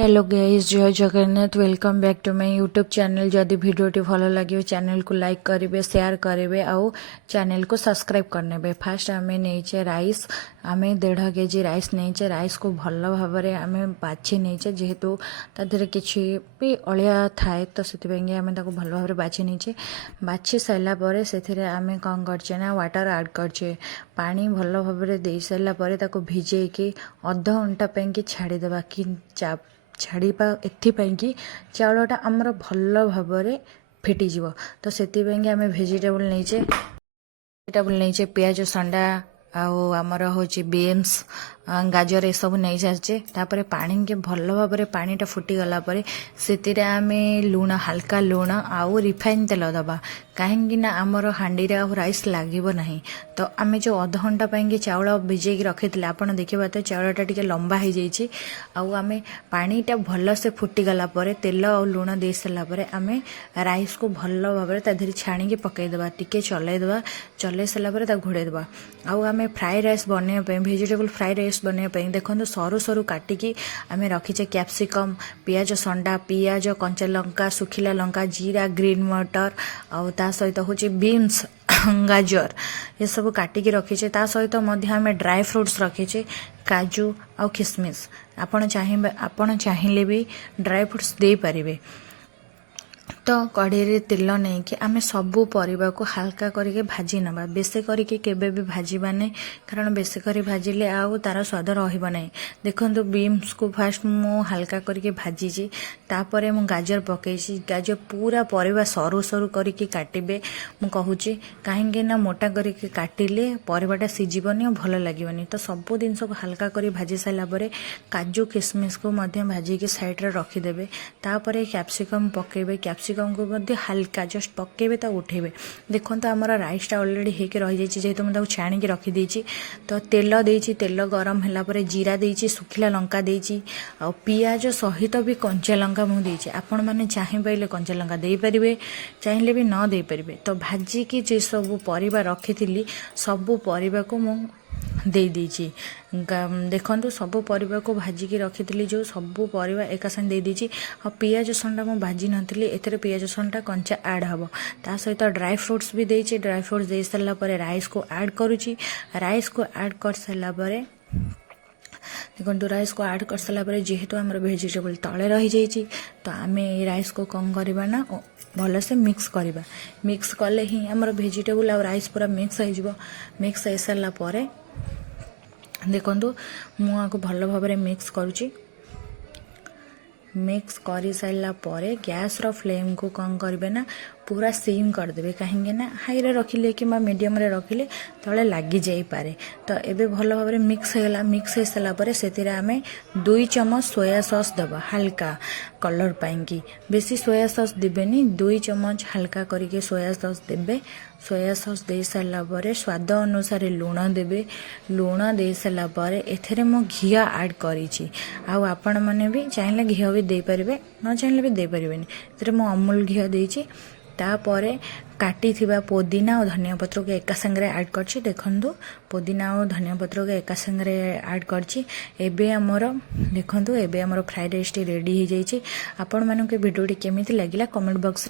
Hello guys, जय Jagannath. Welcome back to my YouTube channel. जदि भिडियोटी भल लगे चैनल को लाइक करेंगे, शेयर करेंगे, आउ चैनल को सब्सक्राइब करने। फास्ट आम नहींचे राइस, आम 1.5 केजी राइस नहींचे। राइस को भल भाव में बाछि नहींचे, जेहेतु तादेह किसी भी अलिया थाए तो से आम भल भाव बाछि नहींचे। बाछि सारापर से आम कौन करचे ना वाटर ऐड करचे। पानी भल भाव दे सारापर भिजेकी अध घंटा कि छाड़ीदेवा कि छाड़ीपा एथिपाई कि चाउलटा आमर भल भाव फिटिଯିବ। तो सेतिपाई आम भेजिटेबल नहींचे पियाज संडा आमर हूँ बीन्स गाजर ये सब नहीं सारी। तापर पानी के भल भाव पानीटा फुटीगला से आम लुण हाल्का लुण आउ रिफाइन तेल दबा, कहीं आमर हांडी राइस लगे ना। तो आम जो अध घंटा कि चाउल भिजेक रखी आप देखा तो चाउलटा टी लंबा हो जाए। आम पानीटा भल से फुटीगला तेल और लुण दे सारापर आम राइस को भल भाव तादेह छाणी पकईदेवा, टी चलईदेवा। चलई सारापर घोड़ेदेवा। आम फ्राए राइस बनवाई भेजिटेबल फ्राए राइस बनवाई देखो सरू सरू काटिकी आम रखीचे कैप्सिकम, पियाज संडा, पियाज, कंचा लंका, सुखिला लंका, जीरा, ग्रीन मटर आउ ता सहित हूँ बीन्स गाजर ये सब काटिकी रखीचे। ता सहित आम ड्राई फ्रुट्स रखीचे, काजू आउ किसमिस। आपण चाहिए भी ड्राई फ्रुट्स दे पारिबे। तो कढ़ी तेल नहीं कि आम सबू परिवा को हाल्का करके भाजी नवा, बेसे करके केबे भी भाजवा नहीं, कारण बेसे कर भाजिले आउ तार स्वाद रहिबो नहीं। देखंतु बीन्स को फास्ट मु हाल्का करके भाजीची, तापरे मु गाजर पकेइची। गाजर पूरा परिवा सरू सरू करके काटिबे मु कहूची, काहेकि ना मोटा करके काटिले परिवाटा सिजिबनी और भल लागिबनी। तो सबू जिनस को हाल्का करी भाजी सारा परे काजू किसमिस को मध्य भाजिकी साइड रे रखिदेबे। तापरे कैप्सिकम पकेबे, कैप्सिकम को मध्य हाल्का जस्ट पकेबे तो उठेबे। देखो आमर राइसटा अलरेडी होकर रही जाइए, जेहेतु मुझे छाणी रखी। तो तेल देइछि, तेल गरम होला परे जीरा देइछि, सुखिला लंका देइछि, आ पियाज सहित भी कंचा लंका मु देइछि। आपण माने चाहि पाइले कंचा लंका दे परिबे, चाहिले भी न दे परिबे। तो भाजिकी जे सब परिबा रखिथिली सबू परिबा को मु दे दीची। देखो सबू परिबा को भाजिकी रखी जो सबू परिबा एका संग दे दीची। और पियाज संडा मु भाजी नथिली, एथरे पियाज संडा कंचा ऐड हबो। ता सहित ड्राई फ्रुट्स भी देइची। ड्राई फ्रुट्स दे सारा परे राइस को ऐड करूची। राइस को ऐड कर सारा परे देखो राइस को ऐड कर सारा परे जेहेतु आमर भेजिटेबल तले रही जाइए, तो आम राइस को कौन करवा ना भल से मिक्स करवा। मिक्स कले ही आमर भेजिटेबल और राइस पूरा मिक्स हो। मिक्स हो सारा परे देखो मुझे भल भाव मिक्स करुची। मिक्स कर सारा परे गैस रो फ्लेम को कौन करेंगे ना पूरा सिम करदे, कहीं ना हाई रे रखिले कि मीडियम रे रखिले तले लगी जाई पारे। तो एबे भल भाव मिक्स होगा। मिक्स हो सारा परे से आम 2 चम्मच सोया सॉस दबा हाल्का कलर पाई। बेसी सोया सॉस देबेनी, 2 चम्मच हाल्का करके सोया सॉस देबे। सोया सॉस दे सारा परे स्वाद अनुसार लुण देबे। लुण दे सारा परे एथरे मो घिया ऐड करिछि। आउ आपण माने भी चाहिले घिया भी दे परिबे, न चाहिले भी दे परिबेनी। एथरे मो अमूल घिया देइछि। तापरे काटी थिबा पुदीना और धनिया पत्र को एका संगे ऐड करछि। देखंतु पुदीना और धनिया पत्र को एका संगे ऐड करछि। एबे हमर देखंतु एबे हमर फ्राइड राइस टी रेडी हो जाइछि। आपण मानके वीडियो टी केमिति लागिला कमेंट बॉक्स